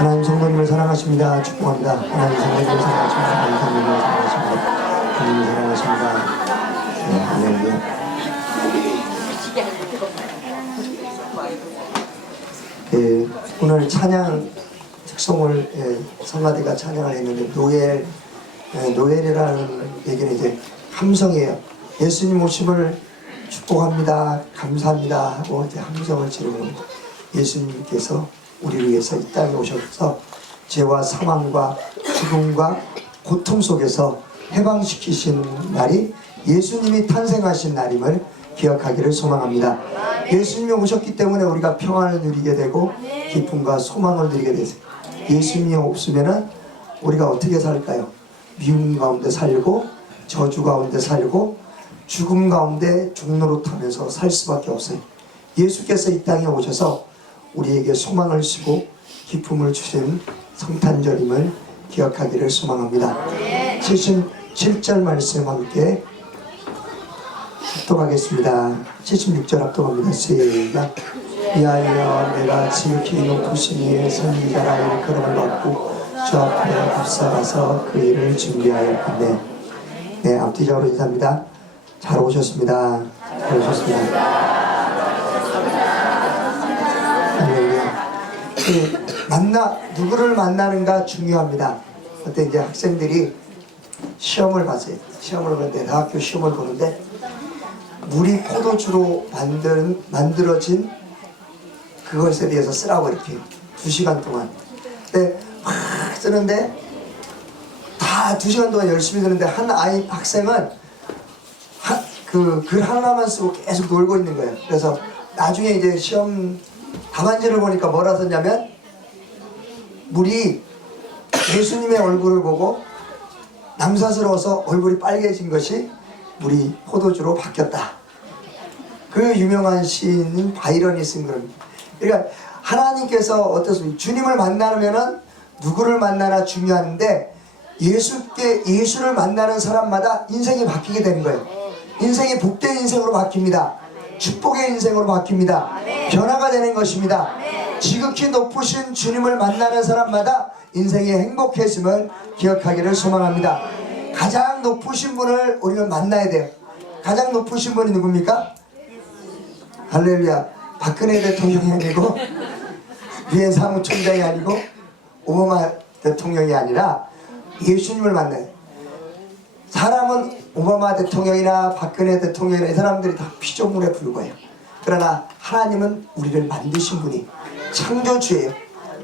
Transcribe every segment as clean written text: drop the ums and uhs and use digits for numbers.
하나님 성도님을 사랑하십니다. 축복합니다. 하나님 성도님을 사랑하십니다. 하나님 성도님을 사랑하십니다. 하나님을 사랑하십니다. 네, 할렐루야. 오늘 찬양 특송을 성가대가 찬양을 했는데 노엘이라는 얘기는 이제 함성이에요. 예수님 오심을 축복합니다. 감사합니다 하고 이제 함성을 지르는 예수님께서 우리를 위해서 이 땅에 오셔서 죄와 사망과 죽음과 고통 속에서 해방시키신 날이 예수님이 탄생하신 날임을 기억하기를 소망합니다. 예수님이 오셨기 때문에 우리가 평안을 누리게 되고 기쁨과 소망을 누리게 되세요. 예수님이 없으면 우리가 어떻게 살까요? 미움 가운데 살고 저주 가운데 살고 죽음 가운데 종로로 타면서 살 수밖에 없어요. 예수께서 이 땅에 오셔서 우리에게 소망을 주고 기쁨을 주신 성탄절임을 기억하기를 소망합니다. 77절 말씀 함께 합독하겠습니다. 76절 합독합니다. 시작. 이하여 내가 지극히 높으신 이의 선지자라 일컬음을 받고 주 앞에 앞서가서 그 일을 준비하였건대. 네, 앞뒤적으로 인사합니다. 잘 오셨습니다. 잘 오셨습니다. 누구를 만나는가 중요합니다. 그때 이제 학생들이 시험을 봤어요. 시험을 보는데 대학교 시험을 보는데 물이 포도주로 만들어진 그것에 대해서 쓰라고 이렇게 2시간 동안. 근데 막 쓰는데 다 2시간 동안 열심히 쓰는데 한 학생은 그 글 하나만 쓰고 계속 놀고 있는 거예요. 그래서 나중에 이제 시험 답안지를 보니까 뭐라 썼냐면 물이 예수님의 얼굴을 보고 남사스러워서 얼굴이 빨개진 것이 물이 포도주로 바뀌었다. 그 유명한 시인인 바이런이 쓴 겁니다. 그러니까 하나님께서 어떻습니까? 주님을 만나면은 누구를 만나나 중요한데 예수를 만나는 사람마다 인생이 바뀌게 되는 거예요. 인생이 복된 인생으로 바뀝니다. 축복의 인생으로 바뀝니다. 변화가 되는 것입니다. 지극히 높으신 주님을 만나는 사람마다 인생의 행복해짐을 기억하기를 소망합니다. 가장 높으신 분을 우리는 만나야 돼요. 가장 높으신 분이 누굽니까? 할렐루야. 박근혜 대통령이 아니고 유엔 사무총장이 아니고 오바마 대통령이 아니라 예수님을 만나요. 사람은 오바마 대통령이나 박근혜 대통령이나 이 사람들이 다 피조물에 불과해요. 그러나 하나님은 우리를 만드신 분이 창조주예요.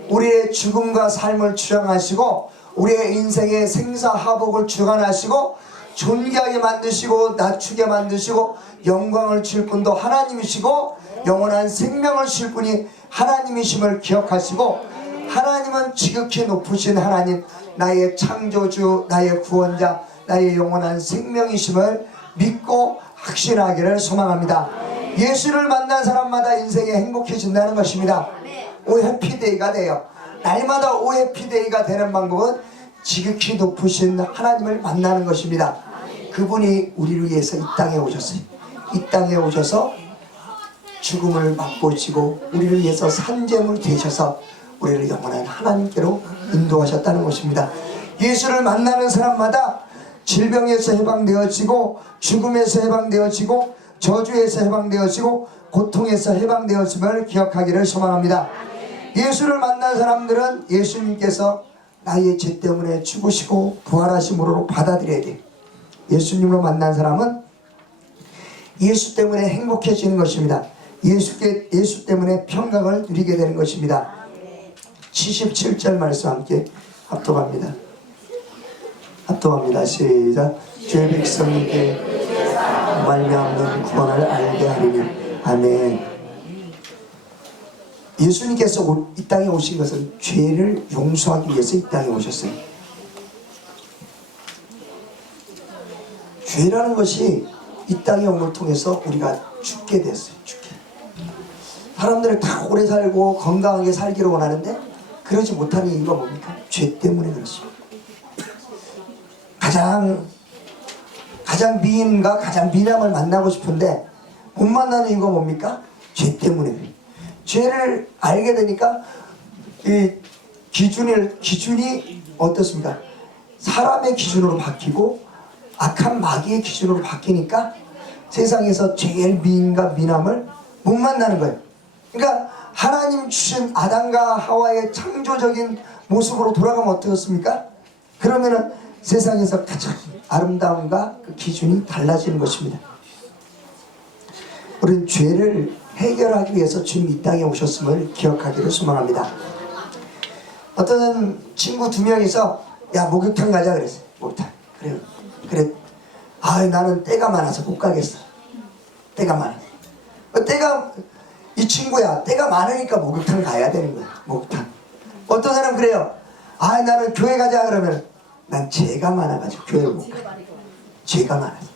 우리의 죽음과 삶을 주장하시고 우리의 인생의 생사하복을 주관하시고 존귀하게 만드시고 낮추게 만드시고 영광을 줄 분도 하나님이시고 영원한 생명을 줄 분이 하나님이심을 기억하시고 하나님은 지극히 높으신 하나님, 나의 창조주, 나의 구원자, 나의 영원한 생명이심을 믿고 확신하기를 소망합니다. 예수를 만난 사람마다 인생이 행복해진다는 것입니다. 오 해피데이가 돼요. 날마다 오 해피데이가 되는 방법은 지극히 높으신 하나님을 만나는 것입니다. 그분이 우리를 위해서 이 땅에 오셨어요. 이 땅에 오셔서 죽음을 맛보시고 우리를 위해서 산재물 되셔서 우리를 영원한 하나님께로 인도하셨다는 것입니다. 예수를 만나는 사람마다 질병에서 해방되어지고 죽음에서 해방되어지고 저주에서 해방되어지고 고통에서 해방되어짐을 기억하기를 소망합니다. 예수를 만난 사람들은 예수님께서 나의 죄 때문에 죽으시고 부활하심으로 받아들여야 돼요. 예수님으로 만난 사람은 예수 때문에 행복해지는 것입니다. 예수 때문에 평강을 누리게 되는 것입니다. 77절 말씀 함께 합독합니다. 합독합니다. 시작. 주의 백성에게 말미암는 구원을 알게 하리니. 아멘. 예수님께서 이 땅에 오신 것은 죄를 용서하기 위해서 이 땅에 오셨어요. 죄라는 것이 이 땅의 옴을 통해서 우리가 죽게 됐어요. 죽게. 사람들은 다 오래 살고 건강하게 살기를 원하는데 그러지 못하는 이유가 뭡니까? 죄 때문에 그렇습니다. 가장 미인과 가장 미남을 만나고 싶은데 못 만나는 이유가 뭡니까? 죄 때문에. 죄를 알게 되니까 기준이 어떻습니까? 사람의 기준으로 바뀌고 악한 마귀의 기준으로 바뀌니까 세상에서 제일 미인과 미남을 못 만나는 거예요. 그러니까 하나님 주신 아담과 하와의 창조적인 모습으로 돌아가면 어떻습니까? 그러면은 세상에서 가장 아름다움과 그 기준이 달라지는 것입니다. 우리는 죄를 해결하기 위해서 주님 이 땅에 오셨음을 기억하기를 소망합니다. 어떤 친구 2명이서 야 목욕탕 가자 그랬어요. 목욕탕. 그래. 나는 때가 많아서 못 가겠어. 때가 많아. 이 친구야 때가 많으니까 목욕탕 가야 되는 거야. 목욕탕. 어떤 사람은 그래요. 나는 교회 가자 그러면 난 죄가 많아가지고 교회를 못 가. 죄가 많아서.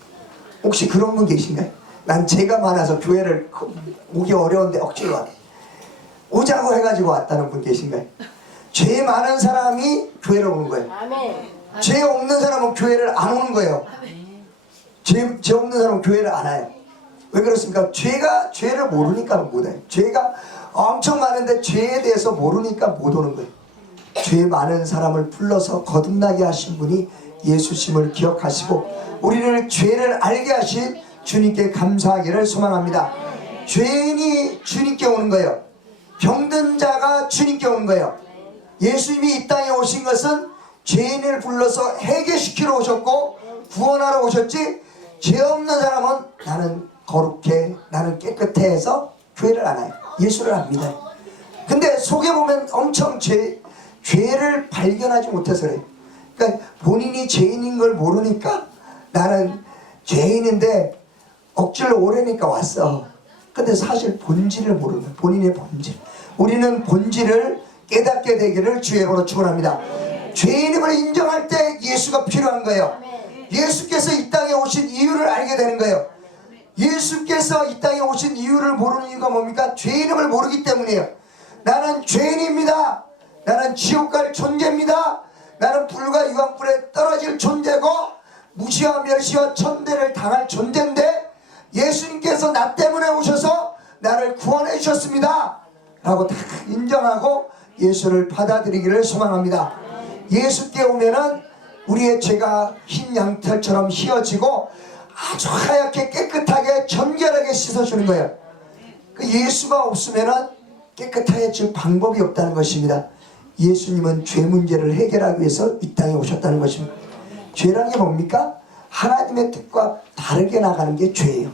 혹시 그런 분 계신가요? 난 죄가 많아서 교회를 오기 어려운데 억지로 와. 오자고 해가지고 왔다는 분 계신가요? 죄 많은 사람이 교회를 오는 거예요. 죄 없는 사람은 교회를 안 오는 거예요. 죄 없는 사람은 교회를 안 와요. 왜 그렇습니까? 죄를 모르니까 못 와요. 죄가 엄청 많은데 죄에 대해서 모르니까 못 오는 거예요. 죄 많은 사람을 불러서 거듭나게 하신 분이 예수심을 기억하시고 우리를 죄를 알게 하신 주님께 감사하기를 소망합니다. 죄인이 주님께 오는 거예요. 병든 자가 주님께 오는 거예요. 예수님이 이 땅에 오신 것은 죄인을 불러서 해결시키러 오셨고 구원하러 오셨지, 죄 없는 사람은 나는 거룩해, 나는 깨끗해 해서 교회를 안 와요. 예수를 안 믿어요. 근데 속에 보면 엄청 죄를 발견하지 못해서 그래요. 그러니까 본인이 죄인인 걸 모르니까 나는 죄인인데 억지로 오려니까 왔어. 근데 사실 본질을 모르는 거예요. 본인의 본질. 우리는 본질을 깨닫게 되기를 주의 이름으로 축원합니다. 죄인임을 인정할 때 예수가 필요한 거예요. 예수께서 이 땅에 오신 이유를 알게 되는 거예요. 예수께서 이 땅에 오신 이유를 모르는 이유가 뭡니까? 죄인임을 모르기 때문이에요. 나는 죄인입니다. 나는 지옥 갈 존재입니다. 나는 불과 유황불에 떨어질 존재고 무시와 멸시와 천대를 당할 존재인데 예수님께서 나 때문에 오셔서 나를 구원해 주셨습니다 라고 다 인정하고 예수를 받아들이기를 소망합니다. 예수께 오면은 우리의 죄가 흰 양털처럼 휘어지고 아주 하얗게 깨끗하게 정결하게 씻어주는 거예요. 그 예수가 없으면은 깨끗해질 방법이 없다는 것입니다. 예수님은 죄 문제를 해결하기 위해서 이 땅에 오셨다는 것입니다. 죄라는 게 뭡니까? 하나님의 뜻과 다르게 나가는 게 죄예요.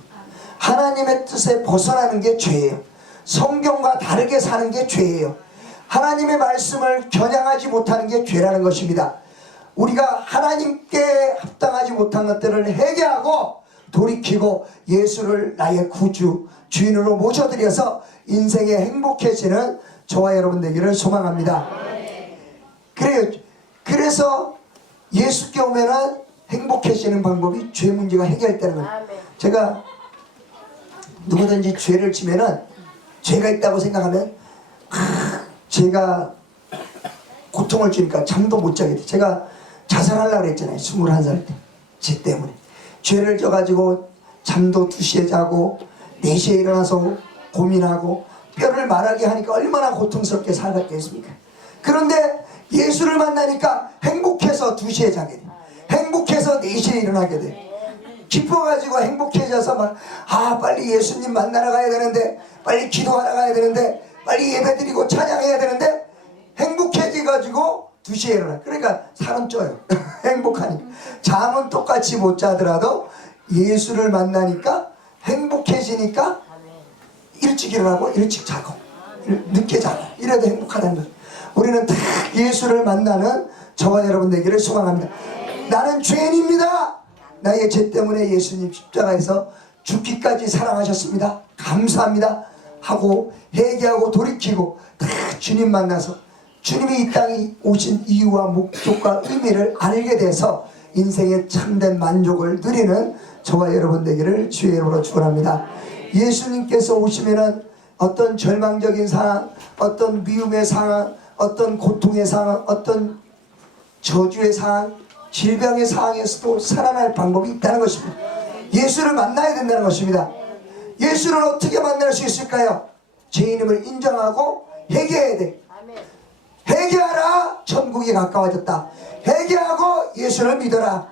하나님의 뜻에 벗어나는 게 죄예요. 성경과 다르게 사는 게 죄예요. 하나님의 말씀을 겨냥하지 못하는 게 죄라는 것입니다. 우리가 하나님께 합당하지 못한 것들을 회개하고 돌이키고 예수를 나의 구주, 주인으로 모셔드려서 인생에 행복해지는 저와 여러분 되기를 소망합니다. 그래서 예수께 오면은 행복해지는 방법이 죄 문제가 해결되는 거예요. 제가 누구든지 죄를 지면은 죄가 있다고 생각하면 제가 고통을 주니까 잠도 못 자게 돼. 제가 자살하려고 그랬잖아요. 21살 때. 죄 때문에. 죄를 져가지고 잠도 2시에 자고 4시에 일어나서 고민하고 뼈를 말하게 하니까 얼마나 고통스럽게 살았겠습니까? 그런데 예수를 만나니까 행복해서 2시에 자게 돼. 행복해서 4시에 일어나게 돼. 기뻐가지고 행복해져서 빨리 예수님 만나러 가야 되는데, 빨리 기도하러 가야 되는데, 빨리 예배드리고 찬양해야 되는데 행복해져가지고 2시에 일어나. 그러니까 살은 쪄요. 행복하니까. 잠은 똑같이 못 자더라도 예수를 만나니까 행복해지니까 일찍 일어나고 일찍 자고 늦게 자고 이래도 행복하다는 거예요. 우리는 다 예수를 만나는 저와 여러분 되기를 소망합니다. 나는 죄인입니다. 나의 죄 때문에 예수님 십자가에서 죽기까지 사랑하셨습니다. 감사합니다 하고 회개하고 돌이키고 다 주님 만나서 주님이 이 땅에 오신 이유와 목적과 의미를 알게 돼서 인생의 참된 만족을 누리는 저와 여러분 되기를 주의 이름으로 축원합니다. 예수님께서 오시면은 어떤 절망적인 상황, 어떤 미움의 상황, 어떤 고통의 상황, 어떤 저주의 상황, 질병의 상황에서도 살아날 방법이 있다는 것입니다. 예수를 만나야 된다는 것입니다. 예수를 어떻게 만날 수 있을까요? 죄인임을 인정하고 회개해야 돼. 회개하라! 천국이 가까워졌다. 회개하고 예수를 믿어라.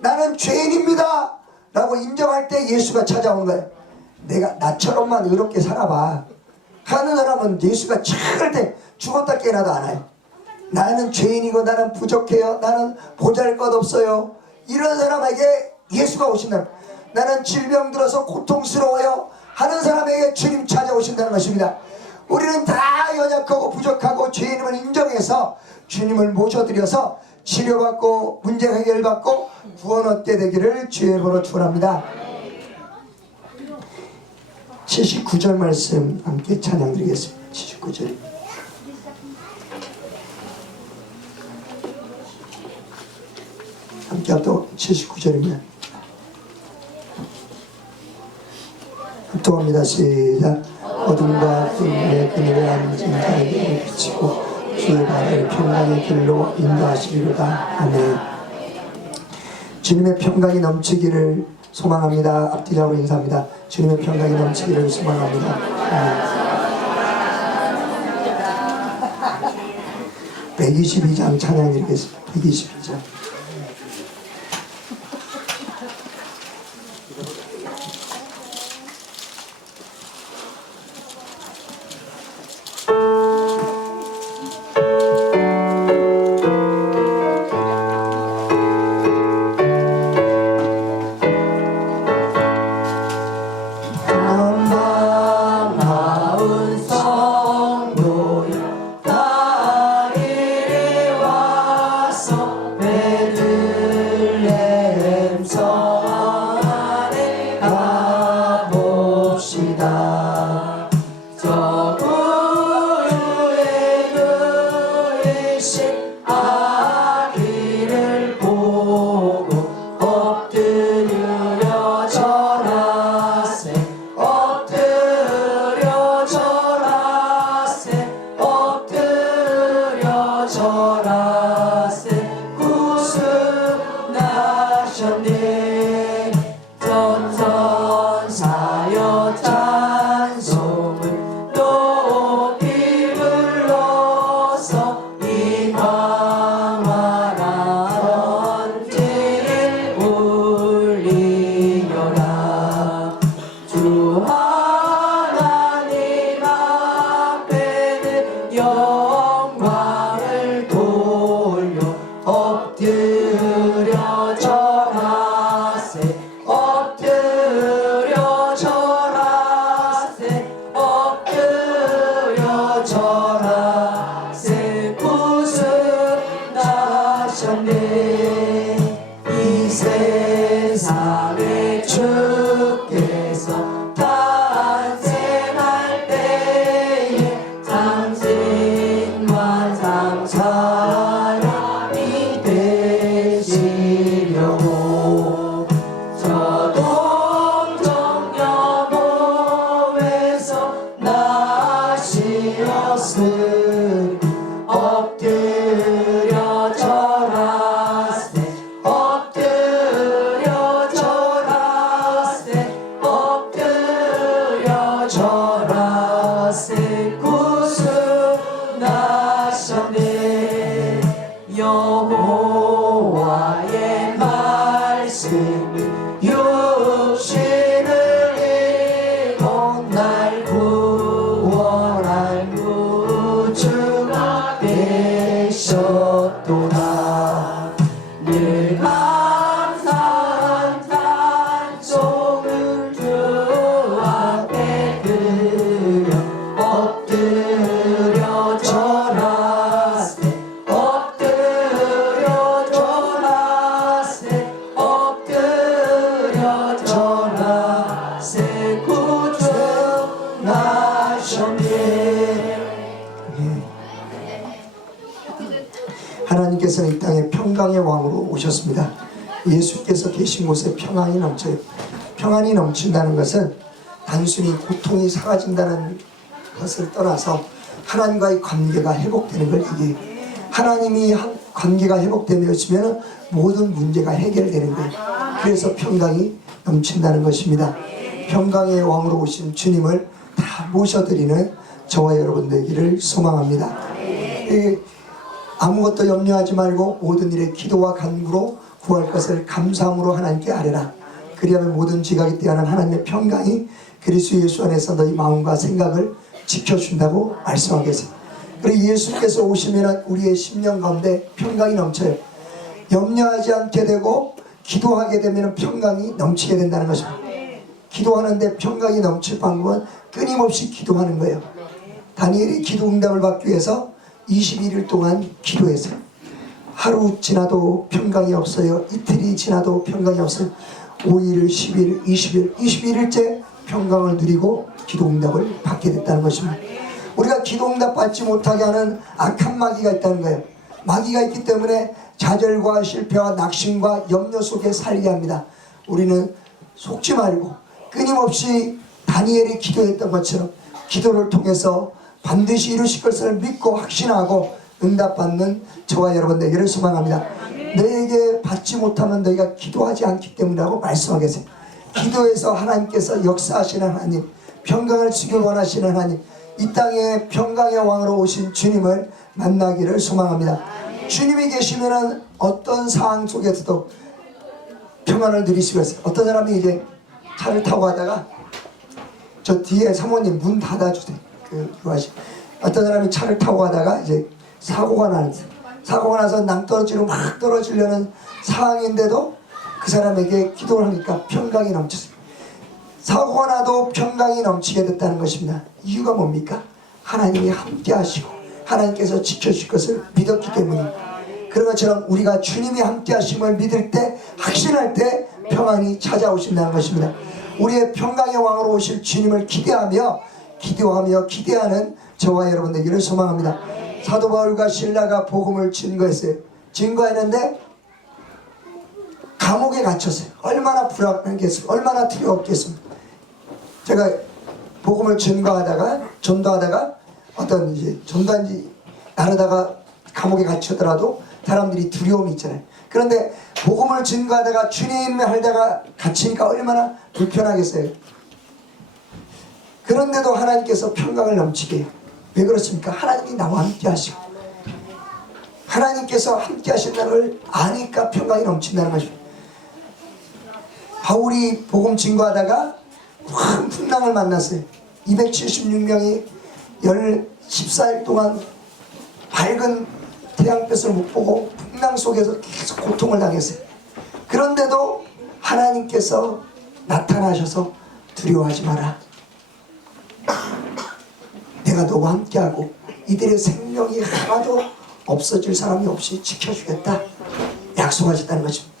나는 죄인입니다 라고 인정할 때 예수가 찾아오는 거예요. 내가 나처럼만 의롭게 살아봐 하는 사람은 예수가 절대 죽었다 깨어나도 안 와요. 나는 죄인이고 나는 부족해요, 나는 보잘것없어요, 이런 사람에게 예수가 오신다는, 나는 질병 들어서 고통스러워요 하는 사람에게 주님 찾아오신다는 것입니다. 우리는 다 연약하고 부족하고 죄인임을 인정해서 주님을 모셔드려서 치료받고 문제 해결받고 구원 얻게 되기를 주의 이름으로 축원합니다. 79절 말씀 함께 찬양드리겠습니다. 79절. 함께 또 79절입니다. 합동합니다. 시작. 어둠과 흑암의 그늘에 앉은 자에게 비치고 주의 발을 평강의 길로 인도하시리로다. 아멘. 주님의 평강이 넘치기를 소망합니다. 앞뒤적으로 인사합니다. 주님의 평강이 넘치기를 소망합니다. 아멘. 122장 찬양 드리겠습니다. 122장. 하나님께서는 이 땅에 평강의 왕으로 오셨습니다. 예수께서 계신 곳에 평안이 넘쳐요. 평안이 넘친다는 것은 단순히 고통이 사라진다는 것을 떠나서 하나님과의 관계가 회복되는 걸 얘기해요. 하나님이 관계가 회복되면 모든 문제가 해결되는 거예요. 그래서 평강이 넘친다는 것입니다. 평강의 왕으로 오신 주님을 다 모셔드리는 저와 여러분 되기를 소망합니다. 아무것도 염려하지 말고 모든 일에 기도와 간구로 구할 것을 감사함으로 하나님께 아뢰라. 그리하면 모든 지각에 대한 하나님의 평강이 그리스도 예수 안에서 너희 마음과 생각을 지켜준다고 말씀하겠어요. 그리고 예수께서 오시면 우리의 심령 가운데 평강이 넘쳐요. 염려하지 않게 되고 기도하게 되면 평강이 넘치게 된다는 것입니다. 기도하는데 평강이 넘칠 방법은 끊임없이 기도하는 거예요. 다니엘이 기도 응답을 받기 위해서 21일 동안 기도했어요. 하루 지나도 평강이 없어요. 이틀이 지나도 평강이 없어요. 5일, 10일, 20일, 21일째 평강을 누리고 기도 응답을 받게 됐다는 것입니다. 우리가 기도 응답 받지 못하게 하는 악한 마귀가 있다는 거예요. 마귀가 있기 때문에 좌절과 실패와 낙심과 염려 속에 살게 합니다. 우리는 속지 말고 끊임없이 다니엘이 기도했던 것처럼 기도를 통해서 반드시 이루실 것을 믿고 확신하고 응답받는 저와 여러분 되기를 소망합니다. 너에게 받지 못하면 너희가 기도하지 않기 때문이라고 말씀하겠어요. 기도에서 하나님께서 역사하시는 하나님, 평강을 주길 원하시는 하나님, 이 땅에 평강의 왕으로 오신 주님을 만나기를 소망합니다. 주님이 계시면 어떤 상황 속에서도 평안을 누리시고 있어요. 어떤 사람이 이제 차를 타고 가다가 저 뒤에 사모님 문 닫아주세요. 어떤 사람이 차를 타고 가다가 이제 사고가 나서 낭떠러지로 막 떨어지려는 상황인데도 그 사람에게 기도를 하니까 평강이 넘쳤어요. 사고가 나도 평강이 넘치게 됐다는 것입니다. 이유가 뭡니까? 하나님이 함께 하시고 하나님께서 지켜주실 것을 믿었기 때문입니다. 그런 것처럼 우리가 주님이 함께 하심을 믿을 때, 확신할 때 평안이 찾아오신다는 것입니다. 우리의 평강의 왕으로 오실 주님을 기대하며 기도하며 기대하는 저와 여러분 되기를 소망합니다. 사도 바울과 신라가 복음을 증거했어요. 증거했는데 감옥에 갇혔어요. 얼마나 불안했겠습니까? 얼마나 두려웠겠습니까? 제가 복음을 전도하다가 어떤 이제 전단지 나르다가 감옥에 갇혔더라도 사람들이 두려움이 있잖아요. 그런데 복음을 증거하다가 주님을 하다가 갇히니까 얼마나 불편하겠어요. 그런데도 하나님께서 평강을 넘치게 해요. 왜 그렇습니까? 하나님이 나와 함께 하시고 하나님께서 함께 하신다는 걸 아니까 평강이 넘친다는 것입니다. 바울이 복음 증거하다가 큰 풍랑을 만났어요. 276명이 14일 동안 밝은 태양빛을 못 보고 풍랑 속에서 계속 고통을 당했어요. 그런데도 하나님께서 나타나셔서 두려워하지 마라. 내가 너와 함께하고 이들의 생명이 하나도 없어질 사람이 없이 지켜주겠다 약속하셨다는 것입니다.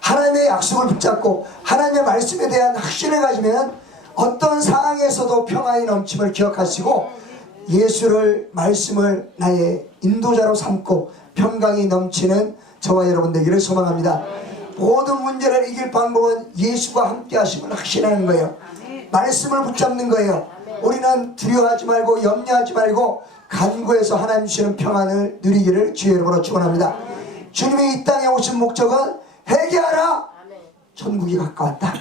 하나님의 약속을 붙잡고 하나님의 말씀에 대한 확신을 가지면 어떤 상황에서도 평안이 넘침을 기억하시고 예수를 말씀을 나의 인도자로 삼고 평강이 넘치는 저와 여러분 되기를 소망합니다. 모든 문제를 이길 방법은 예수가 함께 하심을 확신하는 거예요. 말씀을 붙잡는 거예요. 우리는 두려워하지 말고 염려하지 말고 간구해서 하나님 주시는 평안을 누리기를 주의 이름으로 축원합니다. 주님이 이 땅에 오신 목적은 회개하라. 천국이 가까웠다.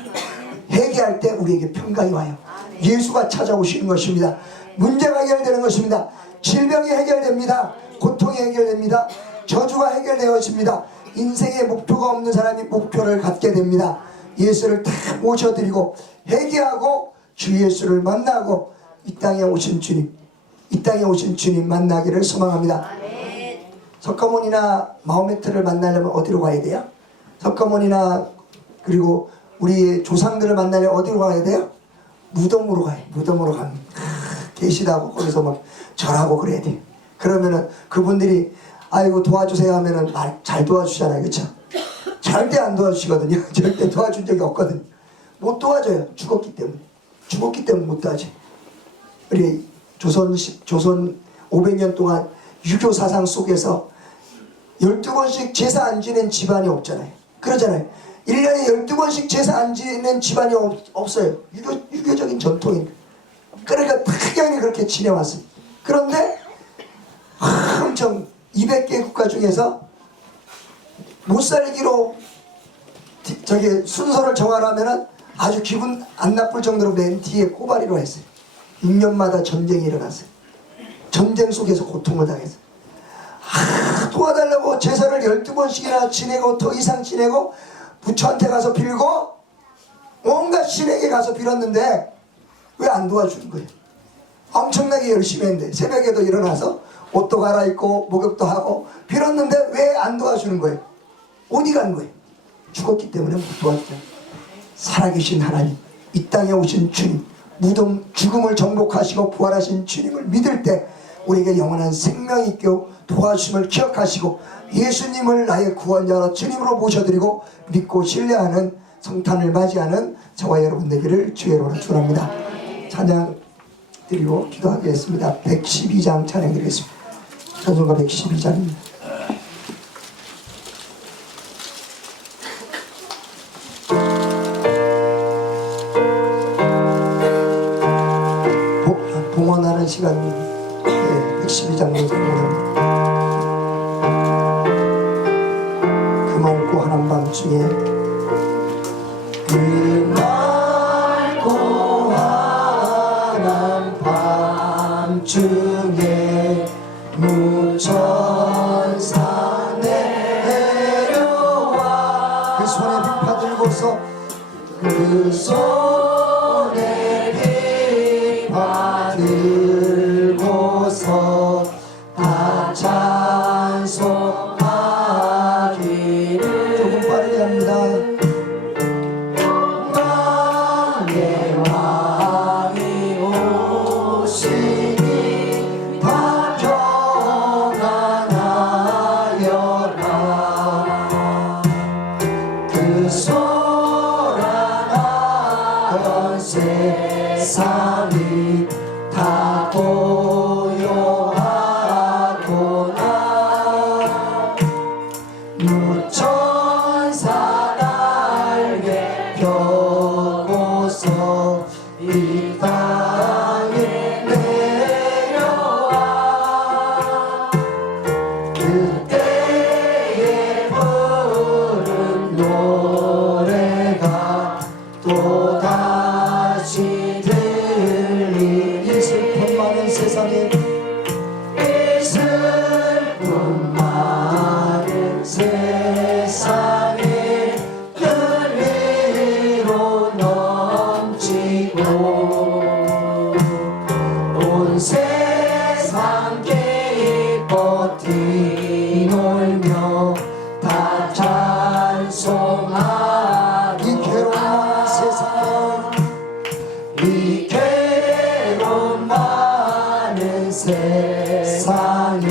회개할 때 우리에게 평강이 와요. 예수가 찾아오시는 것입니다. 문제가 해결되는 것입니다. 질병이 해결됩니다. 고통이 해결됩니다. 저주가 해결되어집니다. 인생에 목표가 없는 사람이 목표를 갖게 됩니다. 예수를 다 모셔드리고 회개하고 주 예수를 만나고 이 땅에 오신 주님 만나기를 소망합니다. 석가모니나 마호메트를 만나려면 어디로 가야 돼요? 석가모니나 그리고 우리의 조상들을 만나려면 어디로 가야 돼요? 무덤으로 가요. 무덤으로 가면 계시다고 거기서 막 절하고 그래야 돼요. 그러면은 그분들이 아이고 도와주세요 하면은 잘 도와주잖아요. 그렇죠? 절대 안 도와주시거든요. 절대 도와준 적이 없거든요. 못 도와줘요. 죽었기 때문에 못 도와줘요. 우리 조선 500년 동안 유교 사상 속에서 12번씩 제사 안 지낸 집안이 없잖아요. 그러잖아요. 1년에 12번씩 제사 안 지낸 집안이 없어요. 유교적인 전통입니다. 그러니까 당연히 그렇게 지내왔어요. 그런데 엄청 200개 국가 중에서 못 살기로 순서를 정하라면은 아주 기분 안 나쁠 정도로 맨 뒤에 꼬바리로 했어요. 6년마다 전쟁이 일어났어요. 전쟁 속에서 고통을 당했어요. 도와달라고 제사를 12번씩이나 지내고 더 이상 지내고 부처한테 가서 빌고 온갖 신에게 가서 빌었는데 왜 안 도와주는 거예요? 엄청나게 열심히 했는데 새벽에도 일어나서 옷도 갈아입고 목욕도 하고 빌었는데 왜 안 도와주는 거예요? 어디 간 거예요? 죽었기 때문에 못 도왔죠. 살아계신 하나님, 이 땅에 오신 주님, 무덤 죽음을 정복하시고 부활하신 주님을 믿을 때 우리에게 영원한 생명이 있고 도와주심을 기억하시고 예수님을 나의 구원자로 주님으로 모셔드리고 믿고 신뢰하는 성탄을 맞이하는 저와 여러분 되기를 주의 이름으로 축원합니다. 찬양 드리고 기도하겠습니다. 112장 찬양 드리겠습니다. 찬송가 112장입니다. 봉헌하는 시간 112장으로 봉헌합니다. 그 맑고 한한 밤중에 그 맑고 한한 밤중에 무천사 내려와 그 손에 빙파 들고서 그 손에 빙파 들고서 다 찬송하기를 조금 빠르게 합니다. 왕의 왕이 오시니 다 평안하여라. 그 소란하던 세상이 다 고요하구나. 무천사 날개 펴고서 이 땅에 내려와. 그때에 부른 노래가 또다시 들리니 이 슬픔 많은 세상에 이 슬픔 많은 세상에 열리로 넘치고 온 세상 기뻐 뛰놀며 다 찬송하리. 이 괴로운 세상 이 괴로운 많은 세상에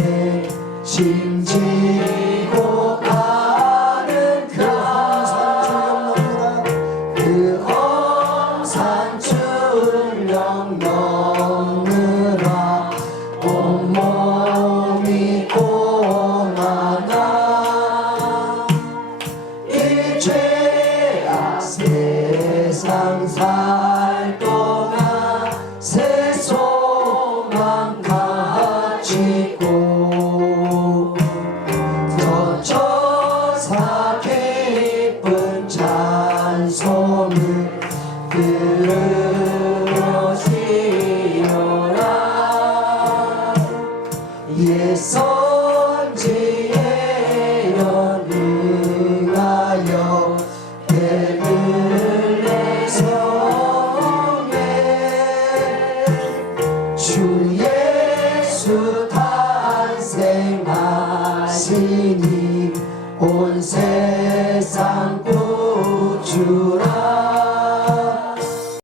짐지고 가는 그 험산 출령 넘느라 온몸이 고난아. 이 죄악 세상 살 동안 새 소망 가지고 저처사 기쁜 찬송을 들으시오라. 옛 선지에 연응하여 배를 성에 주 예수 탄생하시니 온 세상 구주라.